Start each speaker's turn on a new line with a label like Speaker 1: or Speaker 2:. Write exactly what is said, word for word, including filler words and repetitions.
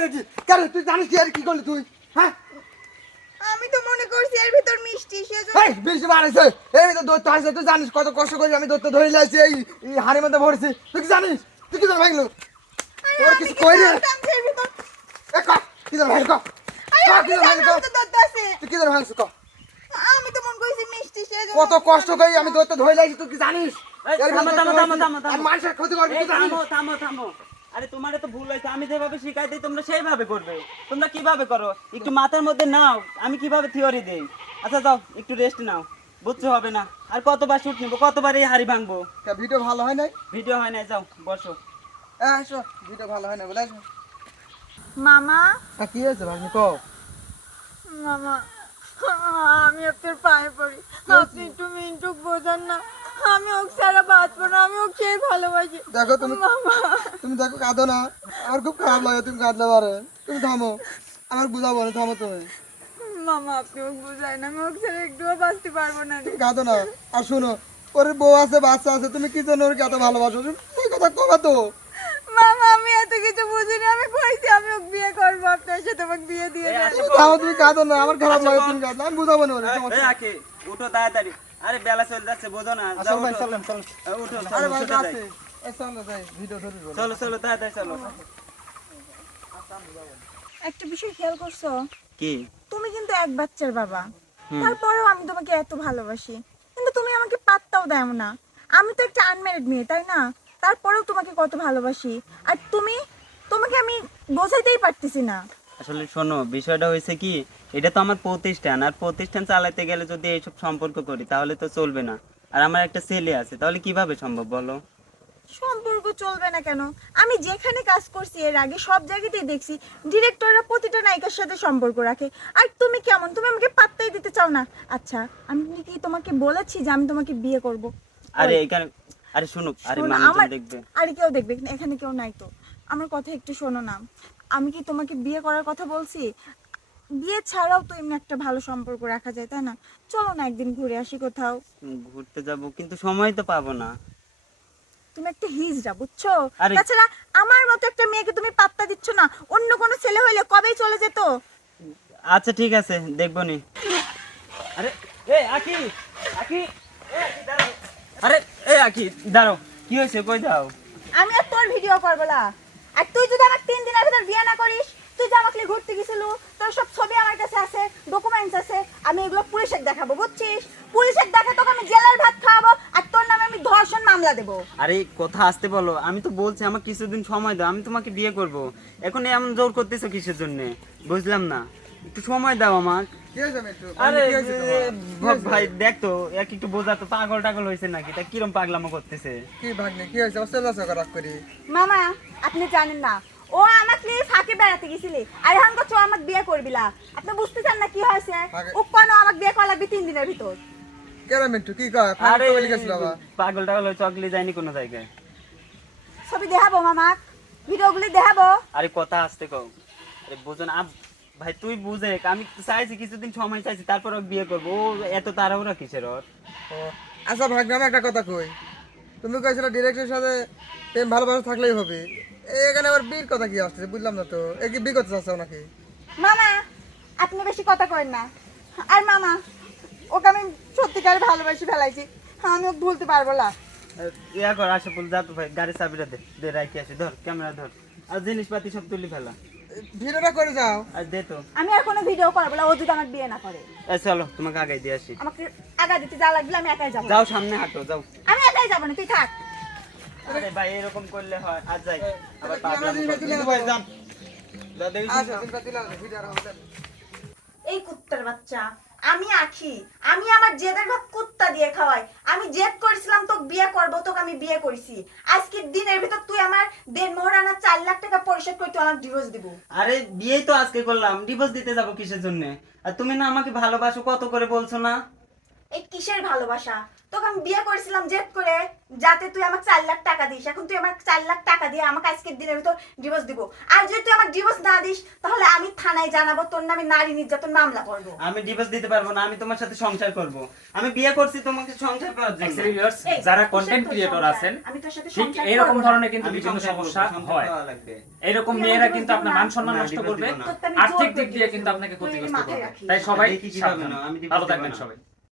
Speaker 1: নাকি? কেন তুই জানিস কি আর কি করলি তুই? হ্যাঁ
Speaker 2: আমি তো মনে করছি এর ভিতর মিষ্টি সেজন্য।
Speaker 1: এই বেশি বাড়াইছে এই তো দৈত্য আসছে তুই জানিস কত কষ্ট করে আমি দৈত্য ধরে লাইছি এই এই হাড়ির মধ্যে ভরছি তুই কি জানিস তুই কি জানিস ভাঙলো
Speaker 2: আরে
Speaker 1: তোর
Speaker 2: আমি
Speaker 1: কিছু
Speaker 2: কি
Speaker 1: কই রে
Speaker 2: জানতাম যে এর ভিতর
Speaker 1: এ ক কি জানিস ভাঙলো
Speaker 2: আরে
Speaker 1: ক
Speaker 2: আমি
Speaker 1: কি
Speaker 2: কি
Speaker 1: জানিস ভাঙলো
Speaker 2: জানতাম তো দত্ত আছে।
Speaker 1: তুই কি জানিস ভাঙছো ক
Speaker 2: আমি তো মনে করছি মিষ্টি সেজন্য।
Speaker 1: কত কষ্ট করে আমি দৈত্য ধরে লাইছি তুই কি জানিস
Speaker 3: এই,
Speaker 1: এর
Speaker 3: থামো,
Speaker 1: ভিতরে
Speaker 3: থামো,
Speaker 1: দৈত্য
Speaker 3: থামো,
Speaker 1: ভরছি,
Speaker 3: থামো, থামো।
Speaker 1: আর মানুষের ক্ষতি করবি
Speaker 3: এই
Speaker 1: তুই জানিস
Speaker 3: থামো থামো থামো আরে তোমার তো ভুল হয়েছে আমি যেভাবে শিখাই দিই তোমরা সেইভাবে করবে তোমরা কিভাবে করো একটু মাথার মধ্যে নাও আমি কিভাবে থিওরি দেই আচ্ছা যাও একটু রেস্ট নাও বুঝতে হবে না আর কতবার শুট নিবো কতবার এই হাড়ি ভাঙবো
Speaker 1: তা ভিডিও ভালো হয় নাই
Speaker 3: ভিডিও হয় না যাও বসো
Speaker 1: এ আসো ভিডিও ভালো হয় না বলে আসো
Speaker 2: মামা
Speaker 1: আর কি হয়েছে ভাগ্নি কও
Speaker 2: মামা আমি আপনার পায়ে পড়ি আপনি একটু মিন্টুক বোঝান না আমি ওকে ছাড়া বাঁচবো না আমি ওকে সেই ভালোবাসি
Speaker 1: দেখো তুমি
Speaker 2: মামা
Speaker 1: তুমি দেখো কাঁদো না আমার খুব খারাপ লাগে তুমি কাঁদলে পারে তুমি থামো আমার বুঝাবো না থামো তুমি
Speaker 2: মামা আপনি ওকে বোঝায় না আমি ওকে ছাড়া একটুও বাঁচতে পারবো না রে।
Speaker 1: তুমি কাঁদো না আর শোনো ওর বউ আছে বাচ্চা আছে তুমি কি জন্য ওর এত ভালোবাসো এই কথা কবা তো
Speaker 2: মামা আমি এত কিছু বুঝিনি আমি কইছি আমি ওকে বিয়ে করবো আপনার সাথে আমাকে বিয়ে দিয়ে
Speaker 3: এই
Speaker 2: দেন
Speaker 3: আসো।
Speaker 1: তুমি থামো তুমি কাঁদো না আমার খারাপ লাগে তুমি কাঁদো আমি বুঝাবো না ওরে,
Speaker 3: এই,
Speaker 1: সমস্যা
Speaker 3: এই
Speaker 1: নেই।
Speaker 3: আকে উঠো তাড়াতাড়ি আরে বেলা চলে যাচ্ছে বোঝো না
Speaker 1: আসো
Speaker 3: যাও
Speaker 1: ভাই
Speaker 3: উঠো।
Speaker 1: চলেন চলেন
Speaker 3: এই, উঠো
Speaker 1: আরে
Speaker 3: চলো
Speaker 1: ভাই
Speaker 3: ছুটে যাই।
Speaker 1: যাচ্ছে এই চলো যাই ভিডিও ধরে বলো
Speaker 3: চলো চলো তাড়াতাড়ি চলো
Speaker 2: একটা বিষয় খেয়াল করছো
Speaker 3: কি
Speaker 2: তুমি কিন্তু এক বাচ্চার বাবা
Speaker 3: হুম।
Speaker 2: তারপরেও আমি তোমাকে এত ভালোবাসি কিন্তু তুমি আমাকে পাত্তাও দাও না আমি তো একটা আনম্যারিড মেয়ে তাই না তারপরেও তোমাকে কত ভালোবাসি আর তুমি তোমাকে আমি বোঝাইতেই পারতেছি না
Speaker 3: আসলে শোনো বিষয়টা হয়েছে কি এটা তো আমার প্রতিষ্ঠান আর প্রতিষ্ঠান চালাতে গেলে যদি এইসব সম্পর্ক করি তাহলে তো চলবে না আর আমার একটা ছেলে আছে তাহলে কিভাবে সম্ভব বলো
Speaker 2: সম্পর্ক চলবে না কেন আমি যেখানে কাজ করছি এর আগে সব জায়গাতেই দেখছি ডিরেক্টররা প্রতিটা নায়িকার সাথে সম্পর্ক রাখে আর তুমি কেমন তুমি আমাকে পাত্তাই দিতে চাও না আচ্ছা আমি কি তোমাকে বলেছি যে আমি তোমাকে বিয়ে করব
Speaker 3: আরে এখানে আরে শুনুক আরে
Speaker 2: শোনো,
Speaker 3: মানুষজন
Speaker 2: আমার
Speaker 3: দেখবে
Speaker 2: আরে কেউ দেখবে না, এখানে কেউ নাই তো আমার কথা একটু শোনো না আমি কি তোমাকে বিয়ে করার কথা বলছি বিয়ে ছাড়াও তো এমনি একটা ভালো সম্পর্ক রাখা যায় তাই না চলো না একদিন ঘুরে আসি কোথাও
Speaker 3: উম, ঘুরতে যাব কিন্তু সময় তো পাবো না
Speaker 2: তুমি একটা হিজড়া বুঝছো
Speaker 3: আরে-
Speaker 2: তাছাড়া আমার মতো একটা মেয়েকে তুমি পাত্তা দিচ্ছ না অন্য কোনো ছেলে হইলে কবেই চলে যেত
Speaker 3: আচ্ছা ঠিক আছে দেখবো নি আরে এ আকি আকি এ আকি দাঁড়াও আরে এ আকি দাঁড়াও কি হয়েছে কই যাও
Speaker 2: আমি আর তোর ভিডিও করবো না আর তুই যদি আমার তিন দিনের ভিতর বিয়ে না করিস তুই যে আমাকে নিয়ে ঘুরতে গেছিল তোর সব ছবি আমার কাছে আছে ডকুমেন্টস আছে আমি এগুলো পুলিশের দেখাবো বুঝছিস পুলিশের দেখা তোকে আমি জেলার ভাত খাওয়াবো আর তোর নামে আমি ধর্ষণ মামলা দেবো
Speaker 3: আরে কথা আসতে বলো আমি তো বলছি আমার কিছুদিন সময় দাও আমি তোমাকে বিয়ে করব এখন এমন জোর করতেছো কিসের জন্য বুঝলাম না একটু সময় দাও আমার
Speaker 1: কি হয়েছে মিঠু
Speaker 3: আরে
Speaker 1: কি হয়েছে তোমার? কি
Speaker 3: ভাব
Speaker 1: হয়েছে?
Speaker 3: ভাই দেখ তো এক একটু বোঝা তো পাগল টাগল হয়েছে নাকি তা কিরম পাগলামো করতেছে
Speaker 1: কি ভাগ্নে কি হয়েছে অস্ত্র লাস রাখ করি
Speaker 2: মামা আপনি জানেন না ও আমাকে নিয়ে ফাঁকে বেড়াতে গেছিলি আর এখন তো আমাকে বিয়ে করবিলা আপনি বুঝতেছেন না কি হয়েছে
Speaker 1: আগে-
Speaker 2: ও কেন আমাকে বিয়ে করা লাগবে তিন দিনের ভিতর
Speaker 1: কেন মিঠু কি কয়
Speaker 3: আরে
Speaker 1: ফাইল গেছিল বাবা
Speaker 3: পাগল টাগল হয়ে চকলি যায়নি কোনো জায়গায়
Speaker 2: ছবি দেখাবো মামা ভিডিওগুলি দেখাবো
Speaker 3: আরে কথা আসতে কও আরে বুঝো না আব- ভাই তুই বুঝে আমি চাইছি কিছুদিন সময় চাইছি তারপর ওকে বিয়ে করবো ও এত তাড়াহুড়া কিসের ওর
Speaker 1: ও, আচ্ছা ভাগ্নে আমি একটা কথা কই তুমি কইছিল ডিরেক্টরের সাথে প্রেম ভালোবাসা থাকলেই হবে এখানে আবার বিয়ের কথা কি আসছে বুঝলাম না তো এ কি বিয়ে করতে চাচ্ছ নাকি
Speaker 2: মামা আপনি বেশি কথা করেন না আর মামা ওকে আমি সত্যিকার ভালোবাসি ফেলাইছি আমি ওকে ভুলতে পারবো না
Speaker 3: ইয়া কর আশাফুল যা তো ভাই গাড়ি চাবিটা দে দে রাখি আসি ধর ক্যামেরা ধর আর জিনিসপাতি সব তুলি ফেলা
Speaker 1: ভিডিওটা করে যাও
Speaker 3: আর দে তো
Speaker 2: আমি আর কোনো ভিডিও করবো না ও যদি আমার বিয়ে না করে
Speaker 3: এ চলো তোমাকে আগাই দিয়ে আসি
Speaker 2: আমাকে আগা দিতে যা লাগবে আমি একাই যাবো
Speaker 3: যাও সামনে হাঁটো যাও
Speaker 2: আমি একাই যাবো না তুই থাক
Speaker 3: আরে ভাই এরকম করলে হয় আর যাই আবার
Speaker 1: তাহলে
Speaker 3: পাগলামো
Speaker 1: ক্যামেরা
Speaker 3: করবে।
Speaker 1: দিলে
Speaker 3: কিন্তু ভাই যান যা দেখি
Speaker 1: আচ্ছা তুমি দিলা ভিডিও আর হবে
Speaker 2: এই কুত্তার বাচ্চা আমি আখি আমি আমার জেদের ভাত কুত্তা দিয়ে খাওয়াই আমি জেদ করেছিলাম তোকে বিয়ে করবো তোকে আমি বিয়ে করেছি আজকের দিনের ভিতর তুই আমার দেড় মোহরানা চার লাখ টাকা পরিশোধ করে তুই আমার ডিভোর্স দিব
Speaker 3: আরে বিয়েই তো আজকে করলাম ডিভোর্স দিতে যাবো কিসের জন্য আর তুমি না আমাকে ভালোবাসো কত করে বলছো না
Speaker 2: এই কিসের ভালোবাসা? তোকে আমি বিয়ে করেছিলাম জেদ করে যাতে তুই আমাকে চার লাখ টাকা দিস। এখন তুই আমার চার লাখ টাকা দিয়ে আমাকে আজকের দিনের ভিতর ডিভোর্স দিব। আর যদি তুই আমার ডিভোর্স না দিস তাহলে আমি থানায় জানাবো, তোর নামে নারী নির্যাতন মামলা করবো।
Speaker 3: আমি ডিভোর্স দিতে পারবো না, আমি তোমার সাথে সংসার করব। আমি বিয়ে করছি তোমাকে সংসার করার জন্য।
Speaker 4: Actually viewers,
Speaker 2: এই,
Speaker 4: যারা
Speaker 2: কিসের
Speaker 4: কন্টেন্ট
Speaker 2: তোর
Speaker 4: ক্রিয়েটর
Speaker 2: সংসার?
Speaker 4: আছেন
Speaker 2: আমি তোর সাথে
Speaker 4: ঠিক
Speaker 2: সংসার
Speaker 4: এরকম
Speaker 2: করবো না।
Speaker 4: ধরনের কিন্তু
Speaker 3: আমি
Speaker 4: বিভিন্ন
Speaker 3: সংসার করবো,
Speaker 4: সমস্যা
Speaker 3: সংসার
Speaker 4: হয়।
Speaker 3: করা লাগবে।
Speaker 4: এরকম
Speaker 2: তুই
Speaker 4: মেয়েরা
Speaker 2: আমাকে
Speaker 4: কিন্তু
Speaker 2: দিবি
Speaker 4: আপনার
Speaker 2: না?
Speaker 4: মান সম্মান
Speaker 3: না,
Speaker 4: নষ্ট
Speaker 3: দিবস
Speaker 4: করবে,
Speaker 3: দিব না।
Speaker 2: তোকে আমি
Speaker 4: আর্থিক
Speaker 2: জোর
Speaker 4: দিক
Speaker 2: করে
Speaker 4: দিয়ে
Speaker 2: দিবো।
Speaker 4: কিন্তু আপনাকে
Speaker 2: তুই
Speaker 4: ক্ষতিগ্রস্ত
Speaker 2: মাথায়
Speaker 4: করবে।
Speaker 2: রাখিস।
Speaker 4: তাই সবাই
Speaker 3: দেখি কিভাবে
Speaker 4: সাবধান।
Speaker 3: না, আমি দিবস
Speaker 4: ভালো
Speaker 3: দিব
Speaker 4: থাকবেন
Speaker 3: না।
Speaker 4: সবাই।